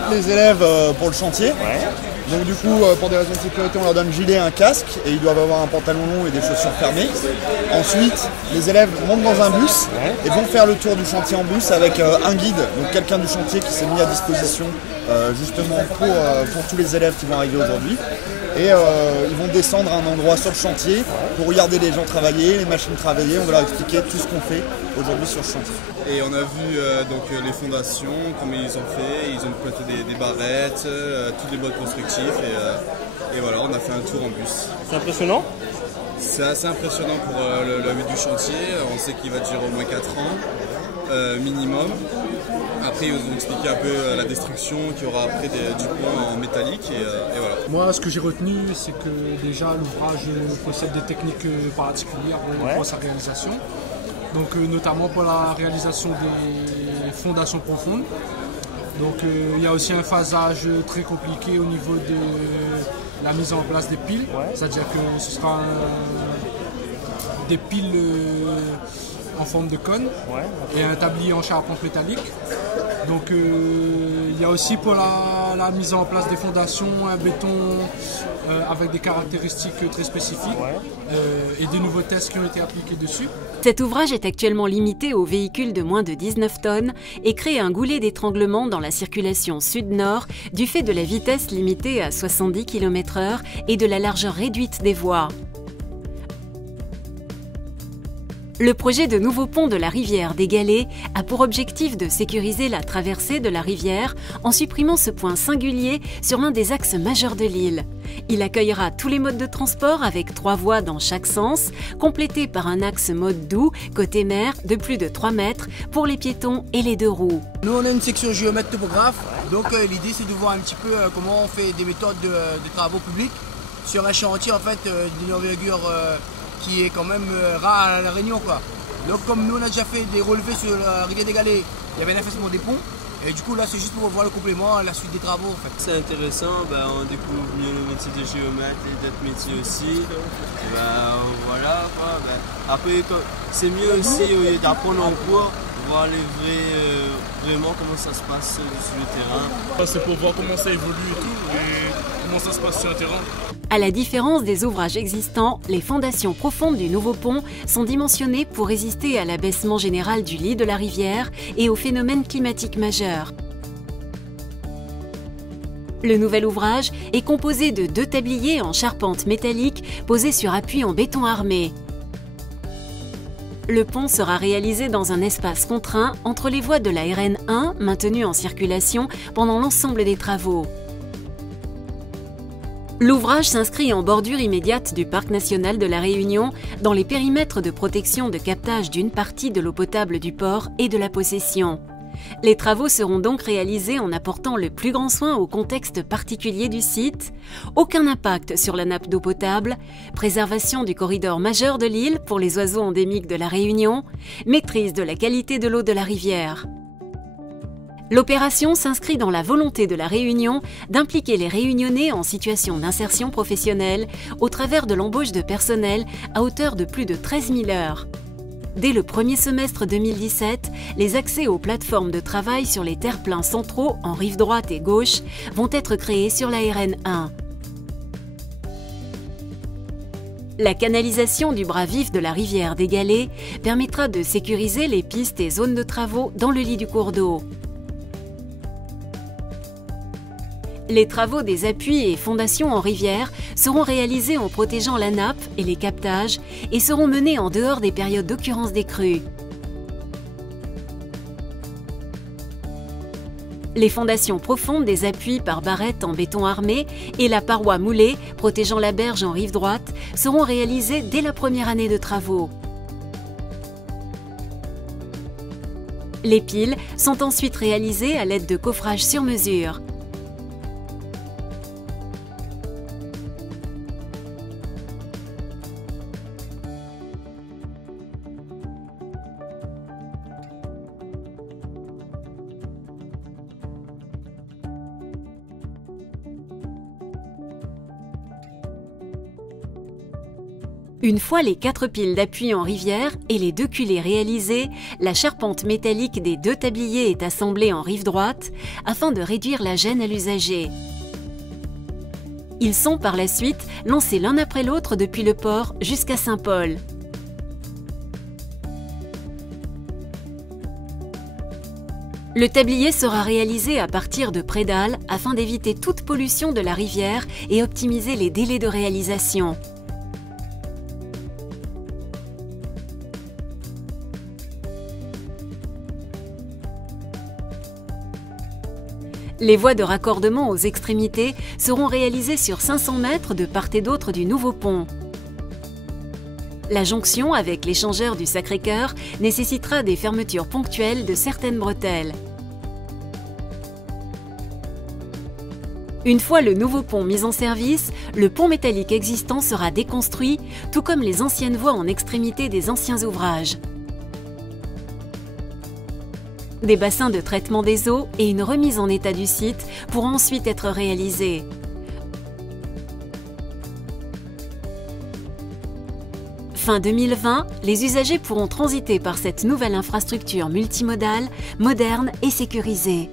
équipe les élèves pour le chantier. Ouais. Donc du coup, pour des raisons de sécurité, on leur donne un gilet, un casque et ils doivent avoir un pantalon long et des chaussures fermées. Ensuite, les élèves montent dans un bus et vont faire le tour du chantier en bus avec un guide, donc quelqu'un du chantier qui s'est mis à disposition justement pour tous les élèves qui vont arriver aujourd'hui. Et ils vont descendre à un endroit sur le chantier pour regarder les gens travailler, les machines travailler. On va leur expliquer tout ce qu'on fait aujourd'hui sur le chantier. Et on a vu donc les fondations, comment ils ont fait. Ils ont planté des barrettes, tous les modes constructifs. Et voilà, on a fait un tour en bus. C'est impressionnant? C'est assez impressionnant pour le but du chantier. On sait qu'il va durer au moins 4 ans minimum. Après, ils nous ont expliqué un peu la destruction qu'il y aura après du pont en métallique et voilà. Moi, ce que j'ai retenu, c'est que déjà l'ouvrage possède des techniques particulières pour sa réalisation. Donc, notamment pour la réalisation des fondations profondes. Donc, il y a aussi un phasage très compliqué au niveau de la mise en place des piles. C'est-à-dire que ce sera des piles en forme de cône et un tablier en charpente métallique. Donc il y a aussi pour la mise en place des fondations un béton avec des caractéristiques très spécifiques et des nouveaux tests qui ont été appliqués dessus. Cet ouvrage est actuellement limité aux véhicules de moins de 19 tonnes et crée un goulet d'étranglement dans la circulation sud-nord du fait de la vitesse limitée à 70 km/h et de la largeur réduite des voies. Le projet de nouveau pont de la rivière des Galets a pour objectif de sécuriser la traversée de la rivière en supprimant ce point singulier sur l'un des axes majeurs de l'île. Il accueillera tous les modes de transport avec 3 voies dans chaque sens, complété par un axe mode doux côté mer de plus de 3 mètres pour les piétons et les 2 roues. Nous on a une section géomètre topographe, donc l'idée c'est de voir un petit peu comment on fait des méthodes de travaux publics sur un chantier en fait d'une envergure qui est quand même rare à La Réunion quoi. Donc comme nous on a déjà fait des relevés sur la rivière des Galets, il y avait un affaissement des ponts et du coup là c'est juste pour voir le complément à la suite des travaux en fait. C'est intéressant, on découvre mieux le métier de géomètre et d'autres métiers aussi. Et voilà quoi. Après c'est mieux aussi d'apprendre en cours, voir vraiment comment ça se passe sur le terrain. C'est pour voir comment ça évolue et tout et comment ça se passe sur le terrain. À la différence des ouvrages existants, les fondations profondes du nouveau pont sont dimensionnées pour résister à l'abaissement général du lit de la rivière et aux phénomènes climatiques majeurs. Le nouvel ouvrage est composé de 2 tabliers en charpente métallique posés sur appui en béton armé. Le pont sera réalisé dans un espace contraint entre les voies de la RN 1 maintenues en circulation pendant l'ensemble des travaux. L'ouvrage s'inscrit en bordure immédiate du Parc national de la Réunion, dans les périmètres de protection de captage d'une partie de l'eau potable du port et de la possession. Les travaux seront donc réalisés en apportant le plus grand soin au contexte particulier du site, aucun impact sur la nappe d'eau potable, préservation du corridor majeur de l'île pour les oiseaux endémiques de la Réunion, maîtrise de la qualité de l'eau de la rivière. L'opération s'inscrit dans la volonté de la Réunion d'impliquer les Réunionnais en situation d'insertion professionnelle au travers de l'embauche de personnel à hauteur de plus de 13 000 heures. Dès le premier semestre 2017, les accès aux plateformes de travail sur les terre-pleins centraux en rive droite et gauche vont être créés sur la RN 1. La canalisation du bras vif de la rivière des Galets permettra de sécuriser les pistes et zones de travaux dans le lit du cours d'eau. Les travaux des appuis et fondations en rivière seront réalisés en protégeant la nappe et les captages et seront menés en dehors des périodes d'occurrence des crues. Les fondations profondes des appuis par barrette en béton armé et la paroi moulée protégeant la berge en rive droite seront réalisées dès la première année de travaux. Les piles sont ensuite réalisées à l'aide de coffrages sur mesure. Une fois les 4 piles d'appui en rivière et les 2 culées réalisées, la charpente métallique des 2 tabliers est assemblée en rive droite afin de réduire la gêne à l'usager. Ils sont par la suite lancés l'un après l'autre depuis le port jusqu'à Saint-Paul. Le tablier sera réalisé à partir de prédales afin d'éviter toute pollution de la rivière et optimiser les délais de réalisation. Les voies de raccordement aux extrémités seront réalisées sur 500 mètres de part et d'autre du nouveau pont. La jonction avec l'échangeur du Sacré-Cœur nécessitera des fermetures ponctuelles de certaines bretelles. Une fois le nouveau pont mis en service, le pont métallique existant sera déconstruit, tout comme les anciennes voies en extrémité des anciens ouvrages. Des bassins de traitement des eaux et une remise en état du site pourront ensuite être réalisés. Fin 2020, les usagers pourront transiter par cette nouvelle infrastructure multimodale, moderne et sécurisée.